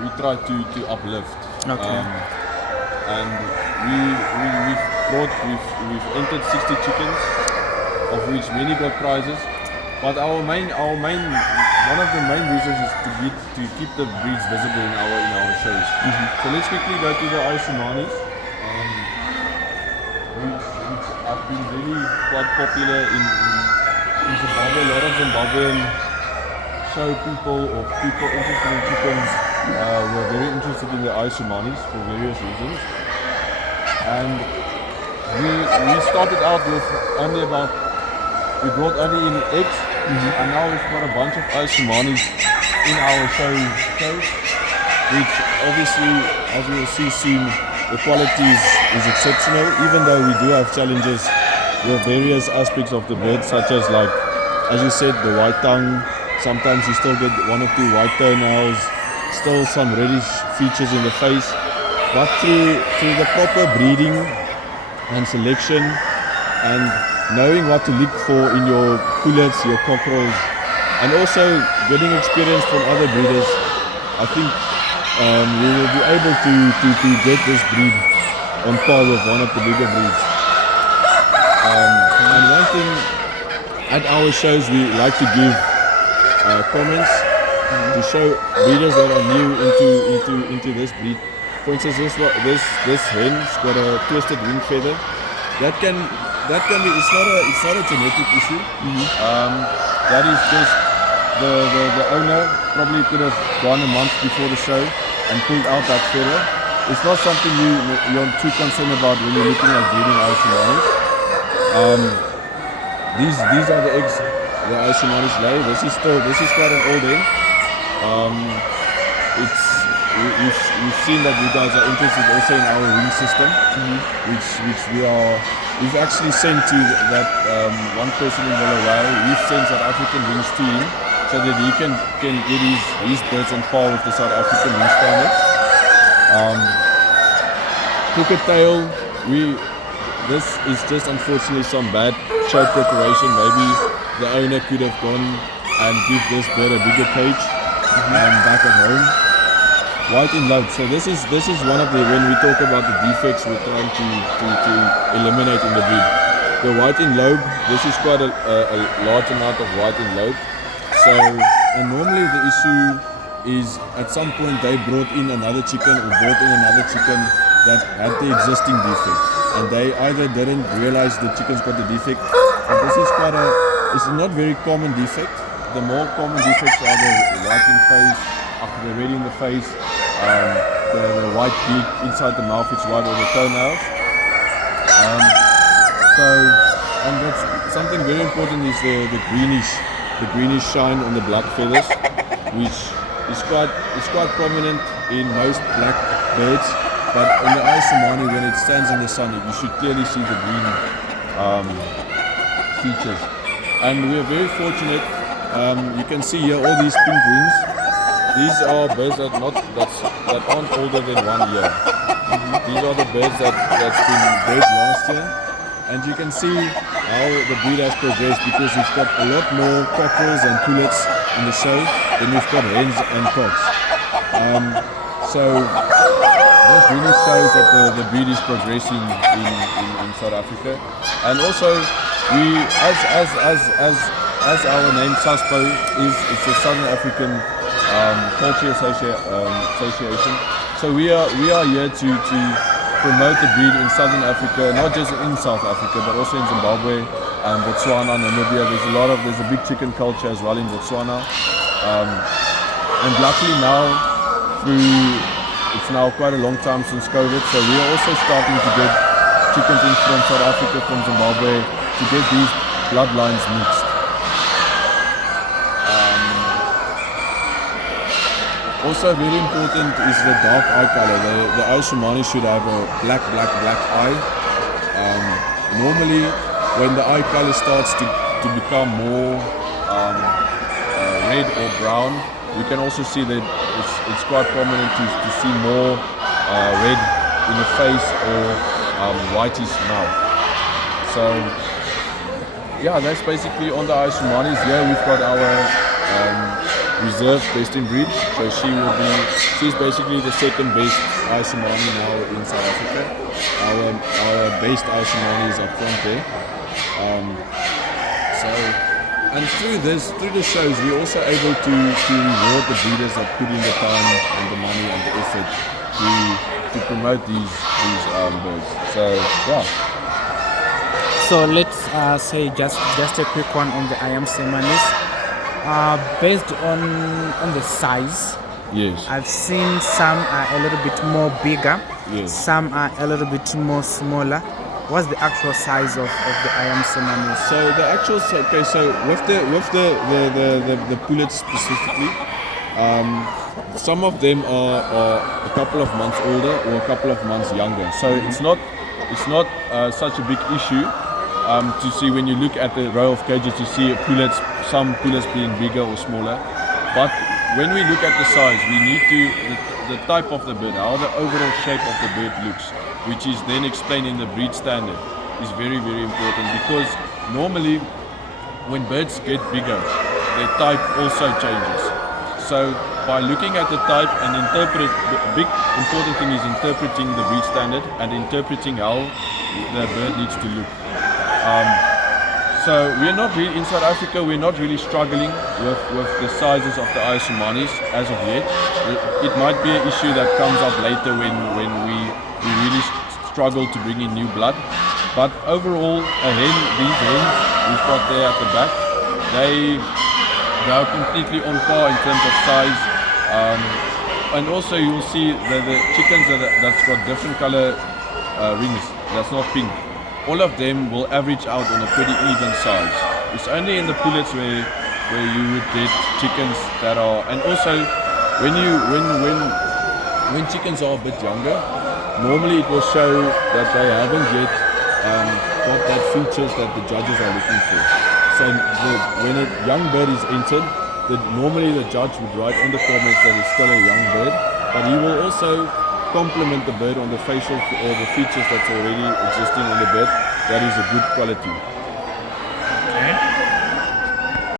we try to uplift. Okay. And we've entered 60 chickens, of which many got prizes. But one of the main reasons is to keep the breeds visible in our shows. So let's quickly go to the Ayam Cemanis, which have been really quite popular in Zimbabwe. A lot of Zimbabwean show people or people interested in chickens were very interested in the Ayam Cemanis for various reasons. And we started out with we brought only in eggs, and now we've got a bunch of Ayam Cemanis in our shows, which obviously, as we will see soon, the quality is exceptional, even though we do have challenges with various aspects of the bird, such as, like, as you said, the white tongue. Sometimes you still get 1 or 2 white toenails, still some reddish features in the face. But through the proper breeding and selection and knowing what to look for in your pullets, your cockerels, and also getting experience from other breeders, I think we will be able to get this breed on par with one of the bigger breeds. And one thing at our shows, we like to give comments to show breeders that are new into this breed. For instance, this hen's got a twisted wing feather. That can be. It's not a genetic issue. That is just the owner probably could have gone a month before the show and pulled out that feather. It's not something you're too concerned about when you're looking at breeding Ayam Cemanis. These are the eggs the Ayam Cemanis lay. This is quite an old hen. We've seen that you guys are interested also in our wing system, which we've actually sent to that one person in Zimbabwe. We've sent South African wings to him so that he can get his birds on par with the South African wing standards. Crooked tail, this is just unfortunately some bad show preparation. Maybe the owner could have gone and give this bird a bigger cage back at home. White in lobe. So this is one of the, when we talk about the defects we're trying to eliminate in the breed. The white in lobe, this is quite a large amount of white in lobe. So, and normally the issue is at some point they brought in another chicken that had the existing defect, and they either didn't realize the chicken's got the defect, but this is it's not very common defect. The more common defects are the white in face, the red in the face, the white beak inside the mouth, it's white, or the toenails. And that's something very important is the greenish shine on the black feathers, which is quite prominent in most black birds. But on the Ayam Cemani, when it stands in the sun, you should clearly see the green features. And we are very fortunate. You can see here all these pink wings. These are birds that aren't older than 1 year. These are the birds that's been bred last year. And you can see how the breed has progressed, because we've got a lot more cockerels and pullets in the show than we've got hens and cocks. So this really shows that the breed is progressing in South Africa. And also, we, as our name SASPO is, it's a Southern African Poultry Association. So we are here to promote the breed in Southern Africa, not just in South Africa, but also in Zimbabwe, Botswana, Namibia. There's a big chicken culture as well in Botswana. And luckily now, it's now quite a long time since COVID, so we are also starting to get chickens in from South Africa, from Zimbabwe, to get these bloodlines mixed. Also very important is the dark eye color. The Ayam Cemani should have a black eye. Normally, when the eye color starts to become more red or brown, we can also see that it's quite prominent to see more red in the face or whitish mouth. So yeah, that's basically on the Ayam Cemanis. Here we've got our reserve best in breed. So she's basically the second best Ayam Cemani now in South Africa. Our best Ayam Cemani is up front there. And through the shows, we're also able to reward the breeders that put in the time and the money and the effort to promote these birds. So yeah. So let's say just a quick one on the Ayam Cemanis. Based on the size, Yes. I've seen some are a little bit more bigger, Yes. some are a little bit more smaller. What's the actual size of the Ayam Cemani? So the actual so with the pullets specifically, some of them are a couple of months older or a couple of months younger. So it's not such a big issue to see when you look at the row of cages. You see some pullets being bigger or smaller, but when we look at the size, we need the type of the bird, how the overall shape of the bird looks, which is then explained in the breed standard, is very, very important, because normally when birds get bigger, their type also changes. So by looking at the type and a big important thing is interpreting the breed standard and interpreting how the bird needs to look. So we're not really, in South Africa, we're not really struggling with the sizes of the Ayam Cemanis as of yet. It might be an issue that comes up later when we really struggle to bring in new blood. But overall, these hens we've got there at the back, they are completely on par in terms of size. And also you'll see that the chickens that's got different color rings, that's not pink. All of them will average out on a pretty even size. It's only in the pullets where you would get chickens that are, and also when chickens are a bit younger, normally it will show that they haven't yet got that features that the judges are looking for. So when a young bird is entered, normally the judge would write on the comments that it's still a young bird, but he will also compliment the bird on the facial or the features that's already existing on the bird. That is a good quality.